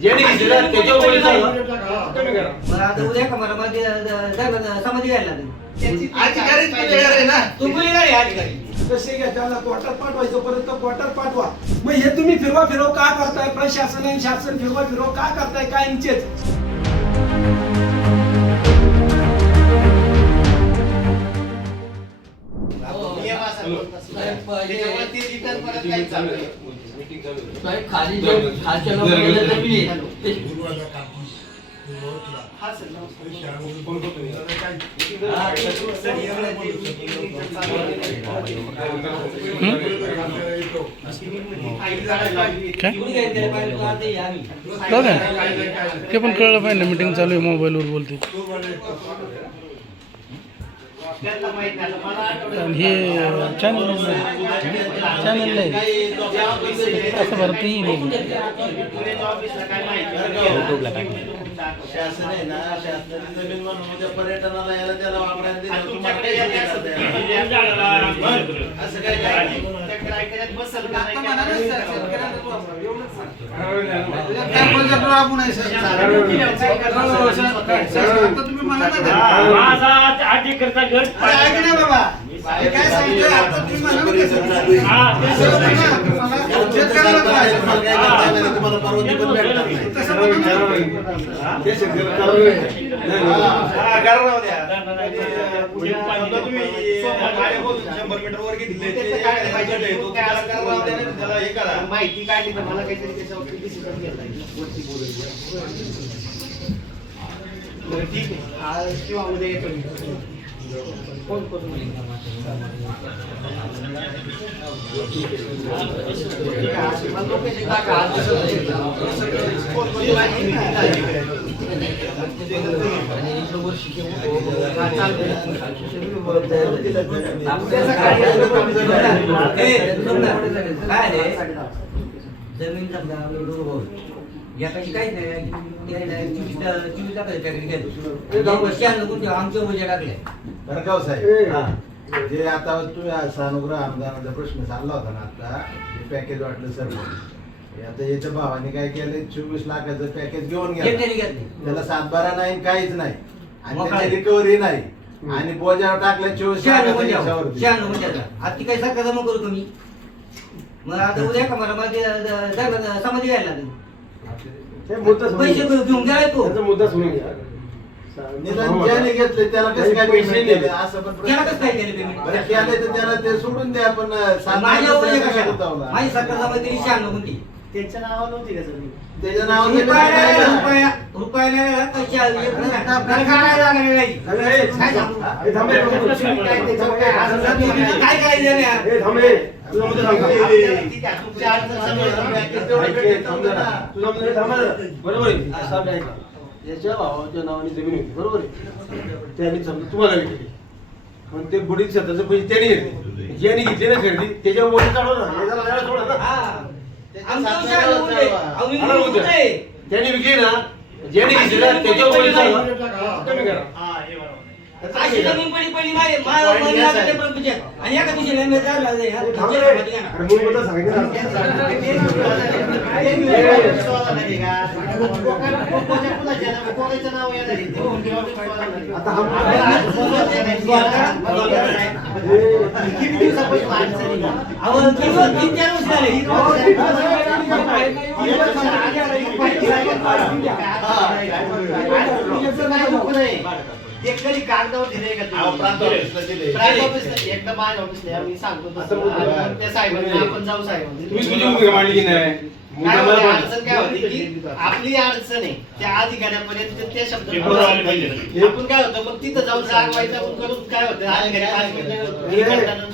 ज्याने घेतलेला त्याच्यावर गोळी चालवा कमी करा. मला आता उद्या का मला समाधी घ्यायला लागेल. अधिकारीच गुन्हेगार आहे ना. तू गुन्हेगार आहे अधिकारी. कसे घ्या त्याला कोर्टात पाठवायचं परत कोर्टात पाठवा. मग हे तुम्ही फिरवा फिरव का करताय? प्रशासन आणि शासन फिरवा फिरव का करताय? काय इंचेच खाली खालच्या लोकांना जमीन आहे. ते पण कळलं पाहिजे ना, मीटिंग चालू आहे मोबाईलवर बोलते. आणि हे चॅनल नाही असं भरतही नाही. यूट्यूबला टाकलं शासन आहे ना, शासनाची जमीन म्हणून त्या पर्यटनाला यायला त्याला वापरायला दिलं. असं काय तुम्हाला परवानगी पण भेटणार नाही. माहिती काढली तर मला काहीतरी त्याच्यावरती डिसिजन घ्यायला लागेल. ठीक आहे, आज किंवा उद्या येतो मी. फोन करून जमीन समजा याकाशी काहीच नाही. 24 आमच्या वजा टाकल्या. भरगाव साहेब, जे आता तुम्ही सानुग्रह आमदारांचा प्रश्न चालला होता ना, आता हे पॅकेज वाटलं सर्व. आता याच्या भावाने काय केलं, 24 लाखाचं पॅकेज घेऊन गेलं. त्याला 7/12 नाही, काहीच नाही, आणि त्याची रिकव्हरी नाही, आणि बोजावर टाकलं 24 आता काही सरकार जमा करू तुम्ही. मग आता उद्या का मला समाधी घ्यायला लागेल. पैसे घेऊन गेलाय तो. मुद्दा सुनून घ्या. निदान ज्याने घेतले त्याला कसं काय पैसे दिले असं पण त्याला कसं काय केलं पेमेंट? बरं केलं तर त्याला ते सोडून द्या. पण माझ्या वजा कशाला? माझी सरकार जमा केली 96 कोणती त्यांच्या नावावर नव्हती का जमीन? त्याच्या नावाने काय करायचं? बरोबर आहे. याच्या भावाच्या नावाने जमीन होती, बरोबर आहे. त्याने समजा तुम्हाला विकली, पण ते बुडीत शेताचे पैसे त्याने घेतले. ज्याने घेतले ना खरेदी त्याच्यावर बोली काढव ना, याला सोडा ना. त्याने विकली ना, ज्याने घेतली ना त्याच्यावर बोली चालवा कमी करा. अशी जमीन पडी पडी नाही आणि एका दिवशी एकतरी कागदावर दिले का एकदा माझ्या ऑफिसला मी सांगतो त्या साहेबांना आपण जाऊ अडचण काय होती की आपली अडचण आहे त्या अधिकाऱ्यापर्यंत त्या शब्द आपण काय होतं मग तिथं जाऊन सांगवायचं आपण करून काय होतं अधिकारी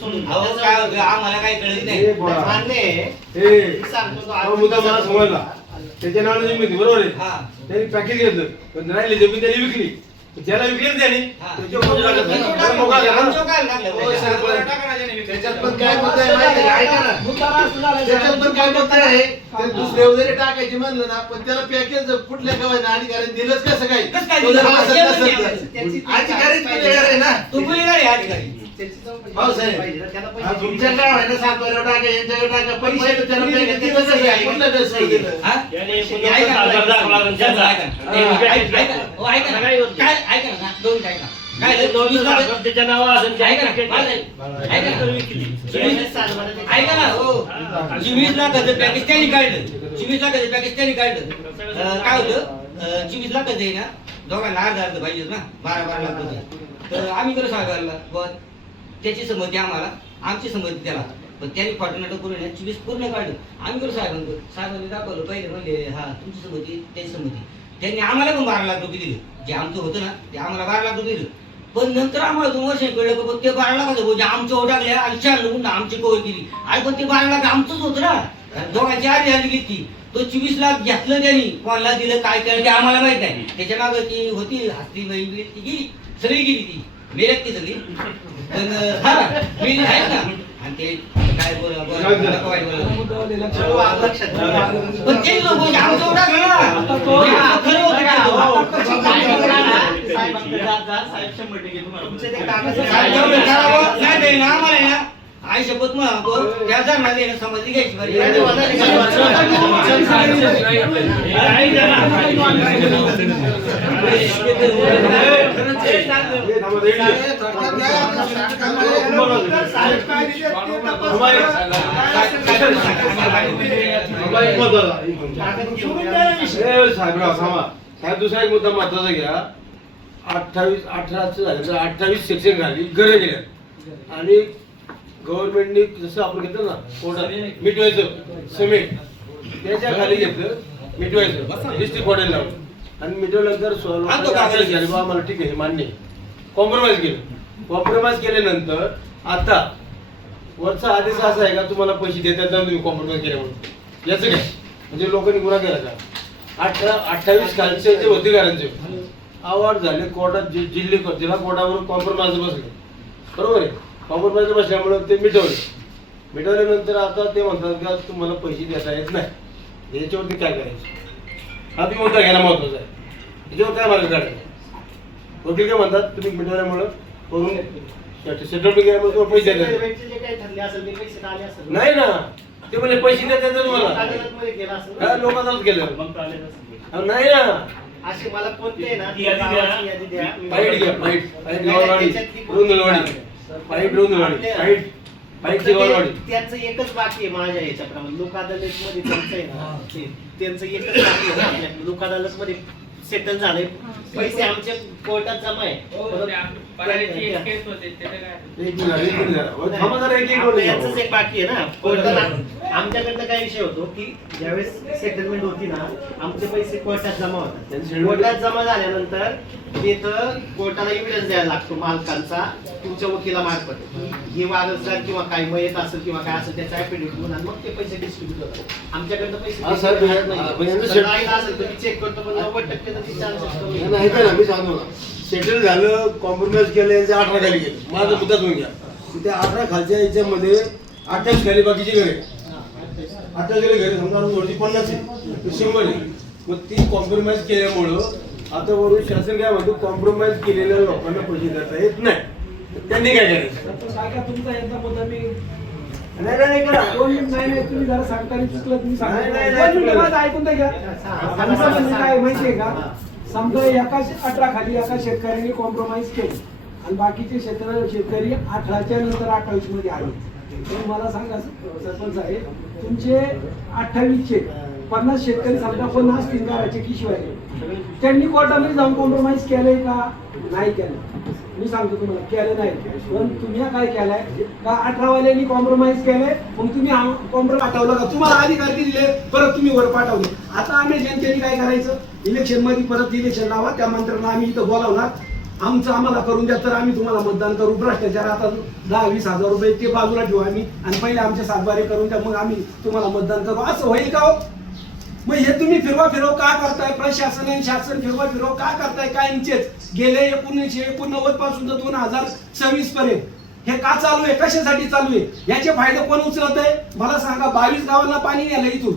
सोडून आम्हाला काही कळत नाही. मान्य सांगतो मुद्दा मला समजला. त्याच्या नावाने जमीन होती, बरोबर आहे. त्यांनी पॅकेज घेतलं, पण राहिली जमीन त्यांनी विकली. ज्याला विकली त्याने त्याच्यात पण काय मुद्दा आहे माहिती आहे? ऐका ना, त्याच्यात पण काय मुद्दा आहे? ते दुसऱ्यावर जरी टाकायची म्हणलं ना, पण त्याला पॅकेज कुठल्या गावाच्या अधिकाऱ्याने दिलंच कसं काय? कसं काय तो जर दिलं? असं नसेल तर. अधिकारीच गुन्हेगार आहे ना. तू गुन्हेगार आहे अधिकारी. त्याची चौकशी हो साहेब. पाहिजे ना, त्याला हा, पैसे तुमच्या काय व्हायला सातबाऱ्यावर टाका, यांच्यावर टाका, पण पहिलं त्याला पहिले तिथं कसं आहे? कुठलं कसं दिलं? हा? याने ऐका ना, ऐका ना. ऐका ना. काय ऐका ना, दोन मिनिटं ऐका. काय झालं? 24 लाख त्याच्या नावावर असेल ते. ऐका ना, माझं ऐका. ऐका ना. ऐका ना, हो 24 लाखाचं पॅकेज त्यांनी काढलं. 24 लाखाचं पॅकेज त्यांनी काढलं. काय होतं 24 लाखाचं आहे ना, दोघांना अर्धा पाहिजे ना, 12 लाख होते. तर आम्ही कसं सांगायला बस त्याची संमती आम्हाला, आमची संमती त्याला, पण त्यांनी फॉर्च्युनेटर करून 24 पूर्ण काढलं. आम्ही कसं साहेबांनी दाखवलं पहिले म्हणले हा तुमची संमती त्याची संमती. त्यांनी आम्हाला पण 12 लाख रुपये दिले, जे आमचं होतं ना ते आम्हाला 12 लाख रुपये दिलं. पण नंतर आम्हाला 2 वर्ष कळलं की ते 12 लाखाचं म्हणजे आमच्या टाकले आणि 4 लोक आमची कवर केली. आणि पण ते 12 लाख आमचंच होतं ना, दोघांची आधी आली घेतली. तो 24 लाख घेतलं त्यांनी, कोणाला दिलं काय केलं ते आम्हाला माहित नाही. त्याच्या मागं ती होती हस्ती बाई ती गेली, सगळी गेली, ती मेल्यात ती सगळी. पण हा मी आहे ना, आणि ते काय बोला वाईट बोला चलो, आज लक्षात ठेवा. पण ते लोक म्हणजे आमचं टाकलं ना, खरं होतं का तो? साहेबांकडे जात जा, साहेब 100% तुम्हाला तुमचे ते कागद साहेब तेवढं करावं. नाही नाही ना, आम्हाला आहे ना आई शपथ म्हणतो त्या जणांना ना समजली घ्यायची बरी. साहेब दुसरा एक मुद्दा महत्वाचा घ्या. 18 झाले तर 28 सेक्शन खाली घरं गेल्या आणि गव्हर्नमेंटने जसं आपण घेतलं ना कोर्टात मिटवायचं सिमेंट त्याच्या खाली घेतलं मिटवायचं डिस्ट्रिक्ट कोर्टाला लावून आणि मिटवल्यानंतर बाबा मला ठीक आहे मान्य कॉम्प्रोमाइज केलं. कॉम्प्रोमाइज केल्यानंतर आता वरचा आदेश असा आहे का तुम्हाला पैसे देतात ना तुम्ही कॉम्प्रोमाइज केल्यामुळे याचं काय म्हणजे लोकांनी गुन्हा केला का? 28 खालचे जे अधिकाऱ्यांचे अवॉर्ड झाले कोर्टात जिल्हा कोर्टावर कॉम्प्रोमाइज बसले बरोबर आहे. कॉम्प्रोमाइज बसल्यामुळे ते मिटवल्यानंतर आता ते म्हणतात का तुम्हाला पैसे देता येत नाही. याच्यावरती काय करायचं हा तुम्ही मुद्दा घ्यायला महत्वाचा आहे. याच्यावर काय मार्ग काढायचा? वकील काय म्हणतात तुम्ही मिटवल्यामुळं करून सेटलमेंट केल्यामुळे तुम्हाला पैसे देतात जे काही ठरले असेल ते पैसे आले असेल नाही ना ते म्हणजे पैसे देतात तुम्हाला अदालतमध्ये गेला असेल काय लोक अदालत केलं नाही ना. असे मला कोणते आहे ना यादी यादी द्या. फाईट घ्या फाईट गवळवाडी रुंदलवाडी फाईट रुंदलवाडी फाईटची गवळवाडी त्यांचं एकच बाकी आहे माझ्या ह्याच्याप्रमाणे लोक अदालत मध्ये त्यांचं आहे ना त्यांचं एकच बाकी आहे ना आपल्या लोक अदालत मध्ये सेटल झाले पैसे आमच्या कोर्टात जमा आहे. यांचंच एक बाकी आहे ना कोर्टात. आमच्याकडनं काय विषय होतो की ज्यावेळेस सेटलमेंट होती ना आमचे पैसे कोर्टात जमा होतात. कोर्टात जमा झाल्यानंतर तिथं कोर्टाला एव्हिडन्स द्यायला लागतो मालकांचा तुमच्या वकिलामार्फत हे वारसदार किंवा काय मयत असेल किंवा काय असेल त्याचा ऍफिडेव्हिट घेऊन आणि मग ते पैसे डिस्ट्रीब्यूट होतात. आमच्याकडनं पैसे असेल तर मी चेक करतो पण 90% तर ती चान्सेस मी सांगतो ना सेटल झालं कॉम्प्रोमाइज केलं यांचे 18 खाली गेलं. माझा मुद्दा तुम्ही घ्या त्या 18 खालच्या याच्यामध्ये 28 खाली बाकीची घरे 28 घरे समजा थोडी 50 आहे 100 आहे. मग ती कॉम्प्रोमाइज केल्यामुळं आता वरून शासन काय म्हणतो कॉम्प्रोमाइज केलेल्या लोकांना पैसे देता येत नाही. त्यांनी काय करायचं? सांगा तुमचा एकदा मुद्दा मी नाही करा 2 मिनिट नाही तुम्ही जरा सांगताना चुकलं तुम्ही सांगा. नाही, 2 मिनिटं माझं ऐकून तर घ्या. आमचं म्हणजे काय माहितीये का समजा एका 18 खाली एका शेतकऱ्याने कॉम्प्रोमाइज केलं आणि बाकीचे शेतकरी 18च्या नंतर 28 मध्ये आले. तर मला सांगा सरपंच साहेब तुमचे 28चे 50 शेतकरी समजा 50 घराचे किशोर त्यांनी कोर्टामध्ये जाऊन कॉम्प्रोमाइज केलंय का नाही केलं? मी सांगतो तुम्हाला केलं नाही. पण तुम्ही काय केलंय का 18 वाल्यांनी कॉम्प्रोमाइज केलंय मग तुम्ही कॉम्प्रोमाइज पाठवलं का तुम्हाला अधिकार दिले परत तुम्ही वर पाठवले. आता आम्ही जनतेने काय करायचं इलेक्शन मध्ये परत इलेक्शन लावा त्या मंत्र्यांना आम्ही इथं बोलावणार आमचं आम्हाला करून द्या तर आम्ही तुम्हाला मतदान करू. भ्रष्टाचार आता 10-20 हजार रुपये ते बाजूला ठेवू आम्ही आणि पहिले आमचे सातबारे करून द्या मग आम्ही तुम्हाला मतदान करू. असं होईल का हो? मग हे तुम्ही फिरवा का करताय? प्रशासन आणि शासन फिरवा का करताय? कायमचेच गेले 1989 पासून तर 2026 पर्यंत हे का चालू आहे? कशासाठी चालू आहे? याचे फायदे कोण उचलत आहे मला सांगा. 22 गावांना पाणी नेलं इथून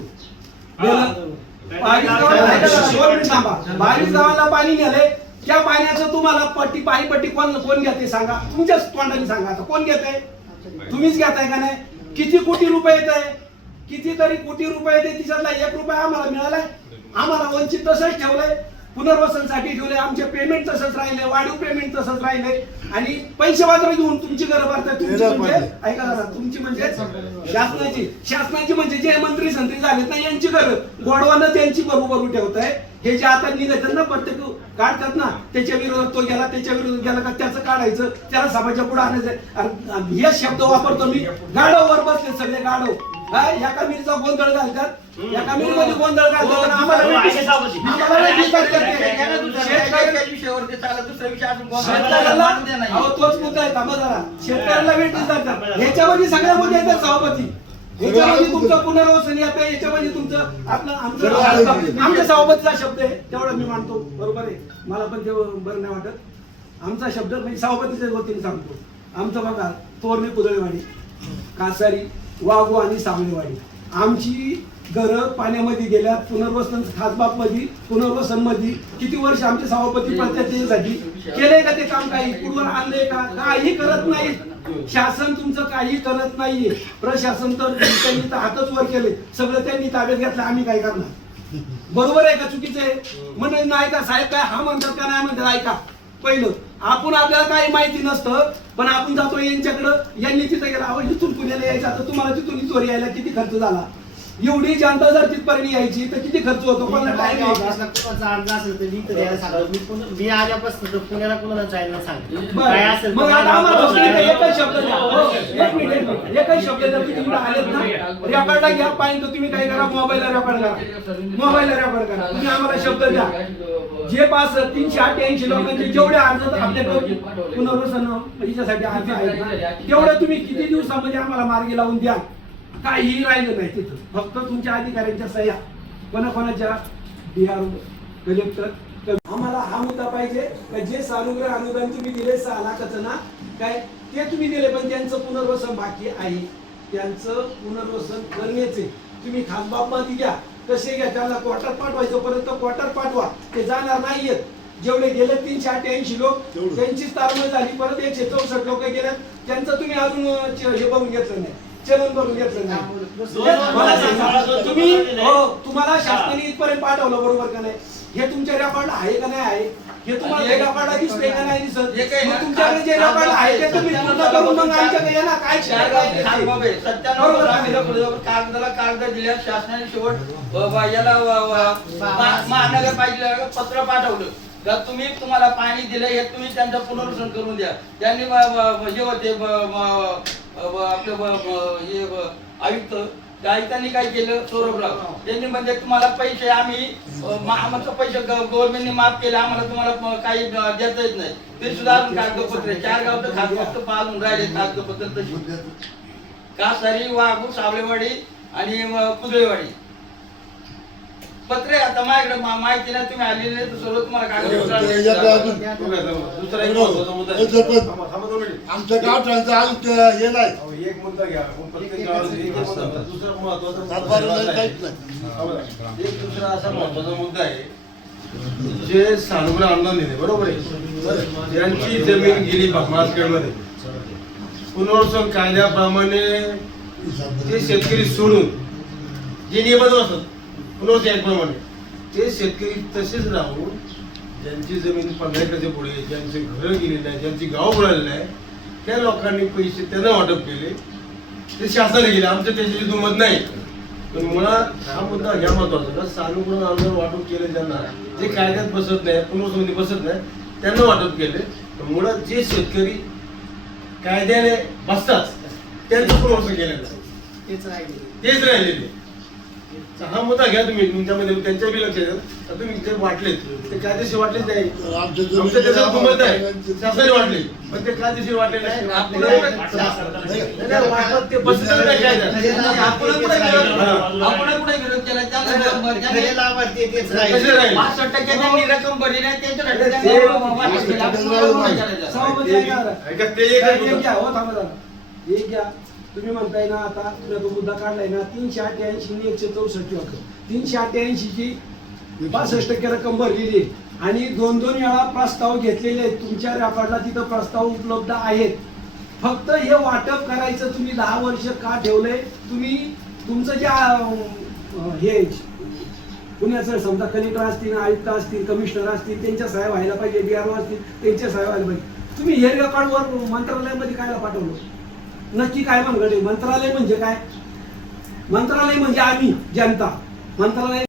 22 गावांना पाणी नेलंय त्या पाण्याचं तुम्हाला पाणीपट्टी कोण घेते सांगा, तुमच्याच तोंडाने सांगा. आता कोण घेत आहे? तुम्हीच घेताय का नाही? किती कोटी रुपये येत आहे? कितीतरी कोटी रुपये येते, तिच्यातला 1 रुपया आम्हाला मिळालाय. आम्हाला वंचित तसंच ठेवलंय, पुनर्वसनसाठी ठेवलंय, आमचे पेमेंट तसंच राहिले, वाढीव पेमेंट तसंच राहिले आणि पैसे मात्र घेऊन तुमची घरं भरताय. तुमची म्हणजे ऐका जरा, तुमची म्हणजे शासनाची म्हणजे जे मंत्री संत्री झालेत ना यांची घरं गोडवानं त्यांची बरोबर ठेवताय. हे जे आता निघतात ना प्रत्येक काढतात ना, त्याच्या विरोधात तो गेला, त्याच्या विरोधात गेला का त्याचं काढायचं, त्याला समाजाच्या पुढे आणायचं. हे शब्द वापरतो मी. गाडववर बसले सगळे गाडव. काय एका मिरीचा गोंधळ घालतात, एका मिरीमध्ये गोंधळ घालतात आणि आम्हाला तोच मुद्दा आहे. थांबा जरा, शेतकऱ्याला वेटीस जातात. ह्याच्यामध्ये सगळ्यामध्ये येतात सभापती, ह्याच्यामध्ये तुमचं पुनर्वसन येतं, याच्यामध्ये तुमचं आपलं आमच्या सभापतीचा शब्द आहे तेवढा मी मानतो. बरोबर आहे, मला पण ते बरं नाही वाटत. आमचा शब्द म्हणजे सभापतीच्या वतीने सांगतो. आमचं बघा, तोरणे कुदळेवाडी, कासारी, वाघू आणि सावळेवाडी आमची घरं पाण्यामध्ये गेल्या. पुनर्वसन खासबाग मध्ये, पुनर्वसन मध्ये किती वर्ष आमचे सभापती प्रत्यक्षासाठी केले का ते काम? काही पूर्वर आणले का? काही करत नाही. शासन तुमचं काही करत नाहीये. प्रशासन तर त्यांनी तर हातच वर केले, सगळं त्यांनी ताब्यात घेतलं. आम्ही काय करणार? बरोबर आहे का चुकीचं आहे? म्हणजे नाही का साहेब काय हा म्हणतात का नाही म्हणतात? ऐका, पहिलं आपण आपल्याला काही माहिती नसतं, पण आपण जातो यांच्याकडं, यांनी तिथं गेला, अहो इथून पुण्याला यायचं, आता तुम्हाला तिथून इथवर यायला किती खर्च झाला? एवढी जनता जर तिथपर्यंत यायची तर किती खर्च होतो? कोणाला टाइम आहे का? कोणाचा अर्धा असेल तर मी तर यायला सांगतो. मी आल्यापासून पुण्याला कोणाला जायला सांगतो. बरं. काय असेल मग आता आम्हाला फक्त एकच शब्द द्या. हो, एक मिनिट, एकच शब्द द्या. तुम्ही आलेत ना, रेकॉर्डला घ्या. पाहिजे तर तुम्ही काय करा, मोबाईलला रेकॉर्ड करा, मोबाईलला रेकॉर्ड करा. तुम्ही आम्हाला शब्द द्या. जे 388 लोकांचे जेवढे अर्ज आपल्याकडे पुनर्वसन याच्यासाठी अर्ज आहेत ना, तेवढे तुम्ही किती दिवसामध्ये आम्हाला मार्गी लावून द्या. काहीही राहिलं नाही तिथं. फक्त तुमच्या अधिकाऱ्यांच्या सह्या, कोणाकोणाच्या, बिहार कलेक्टर. आम्हाला हा मुद्दा पाहिजे का जे सानुग्रह अनुदान तुम्ही दिले 6 लाखाचं ना, काय ते तुम्ही दिले, पण त्यांचं पुनर्वसन बाकी आहे. त्यांचं पुनर्वसन करण्याचे तुम्ही खासबाबमध्ये घ्या, कसे घ्या, त्याला क्वार्टर पाठवायचं, परत क्वार्टर पाठवा. ते जाणार नाहीयेत. जेवढे गेले 388 लोक, त्यांचीच तारमळ झाली. परत 164 लोक गेल्यात, त्यांचं तुम्ही अजून हे बघून घेतलं नाही, चलन करून घेतलं नाही. मला सांगा, तुम्ही तुम्हाला शासनाने इथपर्यंत पाठवलं, बरोबर का नाही? हे तुमच्या रेकॉर्डला आहे का नाही आहे? हे तुम्हाला रेकॉर्डला दिसतंय का नाही दिसत? मग तुमच्याकडे जे रेकॉर्ड आहे ते तुम्ही पूर्ण करून मग आमच्याकडे या ना. काय कागदाला कागद दिल्या शासनाने. शेवट याला महानगरपालिकेला पत्र पाठवलं का तुम्हाला पाणी दिलं, हे तुम्ही त्यांचं पुनर्वसन करून द्या. त्यांनी हे होते आपलं आयुक्त, आयुक्तांनी काय केलं, सौरभराव त्यांनी म्हणजे तुम्हाला पैसे आम्ही आमचं पैसे गव्हर्नमेंटने माफ केले, आम्हाला तुम्हाला काही देता येत नाही. ते सुद्धा अजून कागदपत्र 4 गाव तर फक्त पाहून राहिले कागदपत्र तशी. कासारी, वाघू, सावळेवाडी आणि कुदळेवाडी पत्रे. आता माझ्याकडे माहिती नाही, तुम्ही आलेले नाही तर सर्व तुम्हाला कागद. दुसरा एक महत्त्वाचा मुद्दा आहे. आमचं गाव त्यांचं आज हे नाही. एक मुद्दा घ्या. प्रत्येक गावाला एक मुद्दा. दुसरा महत्त्वाचा एक दुसरा असा महत्त्वाचा मुद्दा आहे, जे सानुग्रह अनुदान दिले, बरोबर आहे, यांची जमीन गेली महाराष्ट्रामध्ये पुनर्वसन कायद्याप्रमाणे ते शेतकरी सोडून जे नियमात असतात पुनर्वसन ऍक्टप्रमाणे ते शेतकरी तसेच राहून, ज्यांची जमीन 15 एकरच्या पुढे, ज्यांचे घरं गेलेले आहे, ज्यांची गाव बुडालेलं आहे, त्या लोकांनी पैसे त्यांना वाटप केले, ते शासनाने गेले. आमच्या त्याची दुमत नाही. पण मुळात हा मुद्दा ह्या महत्वाचा का सानुग्रह अनुदान वाटप केले ज्यांना, जे कायद्यात बसत नाही, पुनर्वसनामध्ये बसत नाही, त्यांना वाटप केले. पण मुळात जे शेतकरी कायद्याने बसतात त्यांचं पुनर्वसन केलेलं तेच राहिलेले. हा मुद्दा घ्या तुम्ही तुमच्यामध्ये, त्यांच्या बी लक्षात द्या. तुम्ही जे वाटलेत ते कायदेशीर वाटलेच नाही. आमच्या त्याच्यात दुमत आहे, शासनाने वाटले, पण ते कायदेशीर वाटले नाही. वाटत ते बसत नाही कायद्यात. आपण कुठे विरोध केला? कसे राहील? 65% त्यांनी रक्कम भरली नाही, त्यांच्याकडे ऐका, ते एक घ्या. हो, थांबा जरा. एक घ्या. तुम्ही म्हणताय ना, आता तुम्ही तो मुद्दा काढलाय ना, 388 आणि 164 होतं. 388 ची 65% रक्कम भरलेली आहे आणि 2-2 वेळा प्रस्ताव घेतलेले आहेत. तुमच्या रेकॉर्डला तिथं प्रस्ताव उपलब्ध आहेत. फक्त हे वाटप करायचं तुम्ही 10 वर्ष का ठेवलंय? तुम्ही तुमचं जे हे पुण्याचं समजा कलेक्टर असतील, आयुक्त असतील, कमिशनर असतील, त्यांच्या सह्या व्हायला पाहिजे, DRO असतील त्यांच्या सह्या व्हायला पाहिजे. तुम्ही हे रेकॉर्डवर मंत्रालयामध्ये कायला पाठवलं? नक्की काय भानगड आहे? मंत्रालय म्हणजे काय? मंत्रालय म्हणजे आम्ही जनता. मंत्रालय